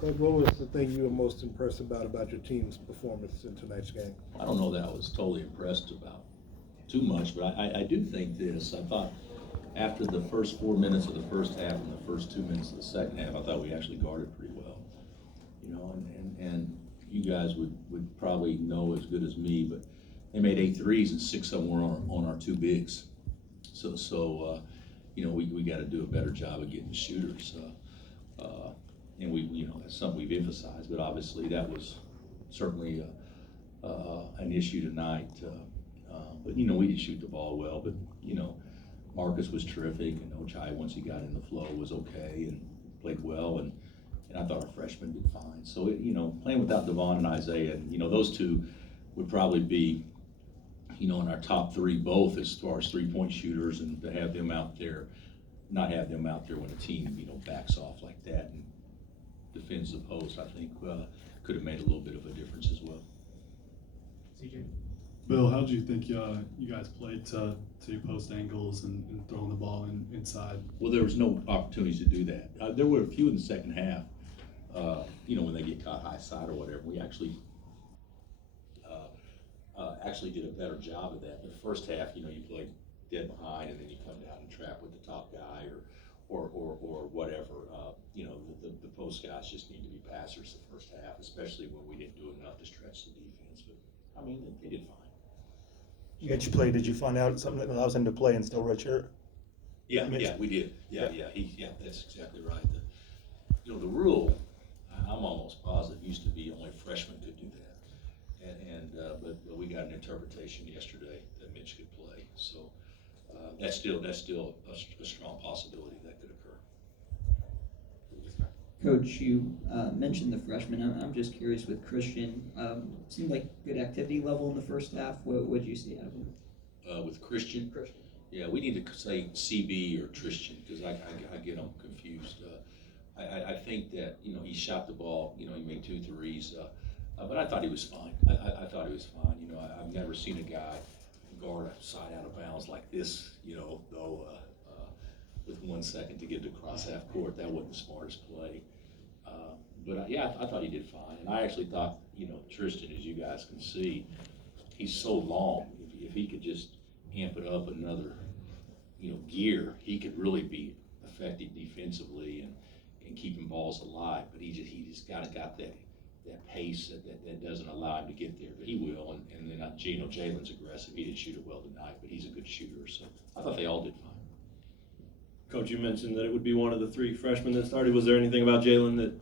Coach, what was the thing you were most impressed about your team's performance in tonight's game? I don't know that I was totally impressed about too much, but I do think this. I thought after the first 4 minutes of the first half and the first 2 minutes of the second half, I thought we actually guarded pretty well. You know, and you guys would probably know as good as me, but they made 8 threes and 6 of them were on our two bigs. So you know, we got to do a better job of getting the shooters. And you know, that's something we've emphasized, but obviously that was certainly an issue tonight. But you know, we did shoot the ball well, but you know, Marcus was terrific, and Ochai, once he got in the flow, was okay and played well, and I thought our freshmen did fine. So you know, playing without Devon and Isaiah, and you know, those two would probably be, you know, in our top 3 both as far as 3-point shooters, and to have them out there, not have them out there when a team, you know, backs off like that and defends the post, I think could have made a little bit of a difference as well. CJ? Bill, how do you think you guys played to your post angles and throwing the ball inside? Well, there was no opportunities to do that. There were a few in the second half, you know, when they get caught high side or whatever. We actually did a better job of that. In the first half, you know, you play dead behind and then you come down and trap with the top guy or whatever. You know, the post guys just need to be passers the first half, especially when we didn't do enough to stretch the defense. But I mean, they did fine. Did you play? Did you find out something that allows him to play and still redshirt? Yeah, we did. Yeah, that's exactly right. You know, the rule, I'm almost positive, used to be only freshmen could do that, but we got an interpretation yesterday that Mitch could play. So that's still a strong possibility that could occur. Coach, you mentioned the freshmen. I'm just curious with Christian. Seemed like good activity level in the first half. What did you see out of him? With Christian? Christian. Yeah, we need to say CB or Tristan because I get them confused. I think that, you know, he shot the ball, you know, he made 2 threes, but I thought he was fine. I thought he was fine. You know, I've never seen a guy guard a side out of bounds like this, you know, though with 1 second to get to cross half court. That wasn't the smartest play. But yeah, I thought he did fine. And I actually thought, you know, Tristan, as you guys can see, he's so long. If he could just amp it up another, you know, gear, he could really be effective defensively and keeping balls alive. But he just got that pace that doesn't allow him to get there. But he will. And then Jalen's aggressive. He didn't shoot it well tonight, but he's a good shooter. So I thought they all did fine. Coach, you mentioned that it would be one of the 3 freshmen that started. Was there anything about Jalen that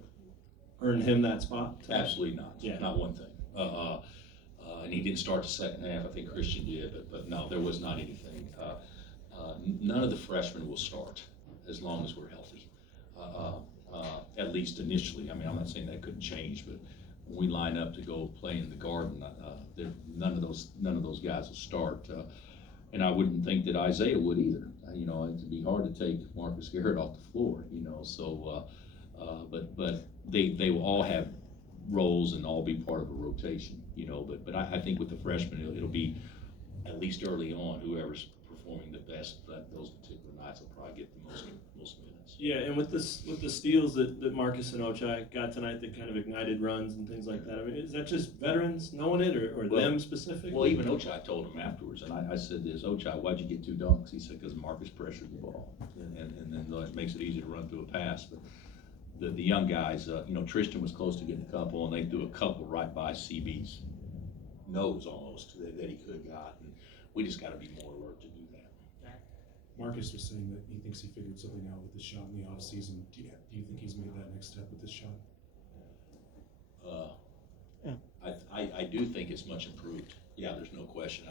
earned him that spot? Absolutely not. Yeah. Not one thing. And he didn't start the second half. I think Christian did, but no, there was not anything. None of the freshmen will start as long as we're healthy. At least initially. I mean, I'm not saying that couldn't change, but when we line up to go play in the Garden, none of those guys will start. And I wouldn't think that Isaiah would either. You know, it'd be hard to take Marcus Garrett off the floor. You know, so but they will all have roles and all be part of a rotation. You know, but I think with the freshmen, it'll be at least early on whoever's performing the best. But those particular nights will probably get the most minutes. Yeah, and with the steals that Marcus and Ochai got tonight that kind of ignited runs and things like that. I mean, is that just veterans knowing it or them specifically? Well, even Ochai told him afterwards, and I said this, Ochai, why'd you get 2 dunks? He said, because Marcus pressured the ball, and then it makes it easy to run through a pass. But the young guys, you know, Tristan was close to getting a couple, and they threw a couple right by CB's nose almost that he could have got, and we just got to be more alert to do that. Marcus was saying that he thinks he figured something out with his shot in the offseason. Do you think he's made that next step with this shot? I do think it's much improved. Yeah, there's no question.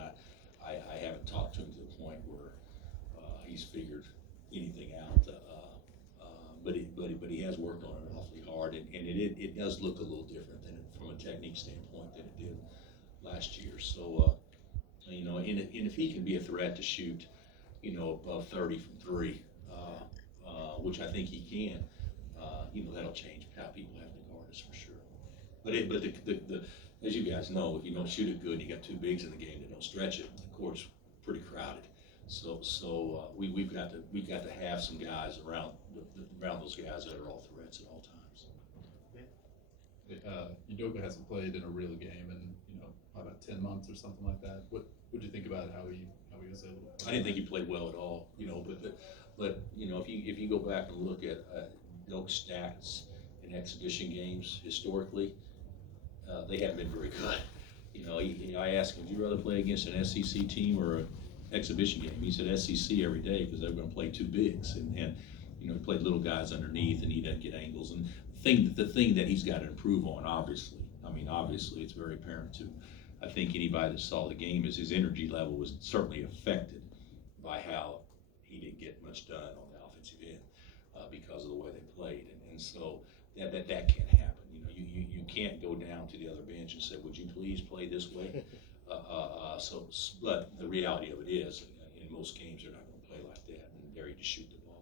I haven't talked to him to the point where he's figured anything out. But he has worked on it awfully hard, and it does look a little different from a technique standpoint than it did last year. So you know, and if he can be a threat to shoot, you know, above 30 from 3, which I think he can, you know, that'll change how people have to guard us for sure. But as you guys know, if you don't shoot it good, and you got 2 bigs in the game that don't stretch it, the court's pretty crowded. So we've got to have some guys around those guys that are all threats at all times. Udoka hasn't played in a real game in, about 10 months or something like that. What would you think about how he was able to play? I didn't think he played well at all, but if you go back and look at Doak's stats in exhibition games historically, they haven't been very good. I asked him, would you rather play against an SEC team or an exhibition game? He said SEC every day because they're going to play two bigs, and he played little guys underneath, and he doesn't get angles. And the thing that he's got to improve on, obviously, it's very apparent to, I think, anybody that saw the game, is his energy level was certainly affected by how he didn't get much done on the offensive end because of the way they played, and so that can't happen. You can't go down to the other bench and say, would you please play this way? But the reality of it is, in most games, they're not going to play like that, and they're just shoot the ball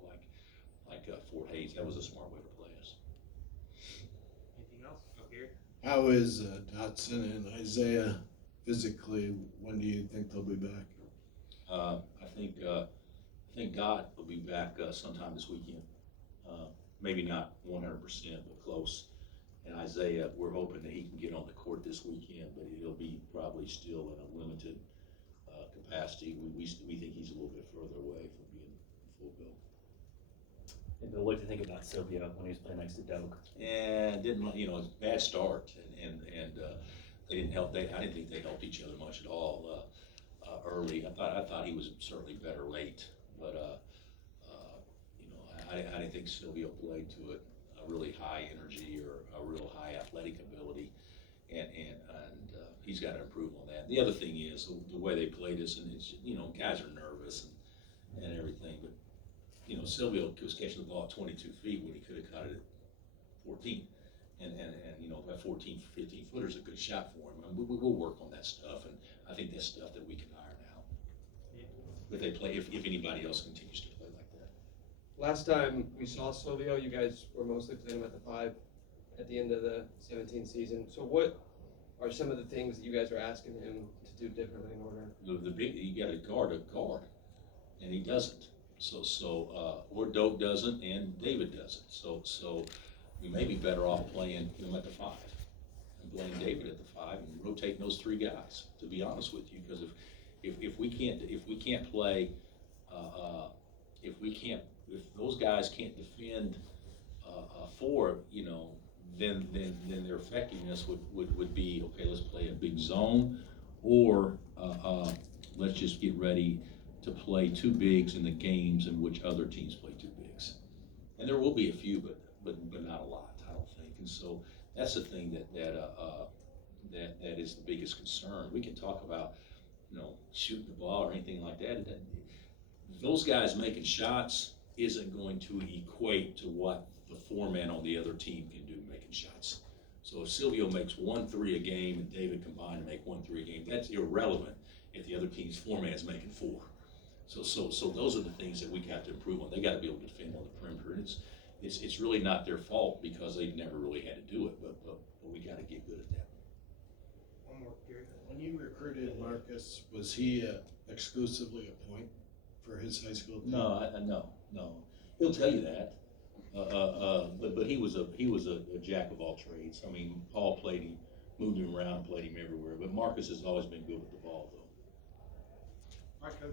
like Fort Hays. That was a smart way to play us. Anything else? Up here. How is Dotson and Isaiah physically? When do you think they'll be back? I think God will be back sometime this weekend. Maybe not 100%, but close. And Isaiah, we're hoping that he can get on the court this weekend, but he'll be probably still in a limited capacity. We think he's a little bit further away from being full go. And Bill, what do you think about Silvio when he was playing next to Doak? And didn't, it's a bad start, and they didn't help. I didn't think they helped each other much at all early. I thought he was certainly better late, but I didn't think Silvio played to it a really high energy or a real high athletic ability, and he's got to improve on that. The other thing is the way they played us, and it's, guys are nervous and everything, but Silvio was catching the ball at 22 feet when he could have caught it at 14, and that 14, 15 footer is a good shot for him. And we'll work on that stuff, and I think that's stuff that we can iron out. But they play if anybody else continues to play like that. Last time we saw Silvio, you guys were mostly playing him at the 5 at the end of the 17 season. So what are some of the things that you guys are asking him to do differently in order? The big, you got to guard, and he doesn't. Or Doak doesn't, and David doesn't. So we may be better off playing him at the 5 and playing David at the 5 and rotating those 3 guys. To be honest with you, because if those guys can't defend 4, then their effectiveness would be, okay, let's play a big zone, or let's just get ready to play 2 bigs in the games in which other teams play 2 bigs. And there will be a few, but not a lot, I don't think. And so that's the thing that is the biggest concern. We can talk about, shooting the ball or anything like that. Those guys making shots isn't going to equate to what the 4-man on the other team can do making shots. So if Silvio makes 1 3 a game and David combined to make 1 3 a game, that's irrelevant if the other team's 4-man is making 4. So those are the things that we got to improve on. They got to be able to defend on the perimeter. And it's really not their fault because they've never really had to do it, but we got to get good at that. One more period. When you recruited Marcus, was he exclusively a point for his high school team? No. He'll tell you that. But he was a jack of all trades. I mean, Paul played him, moved him around, played him everywhere. But Marcus has always been good with the ball, though. All right, Coach,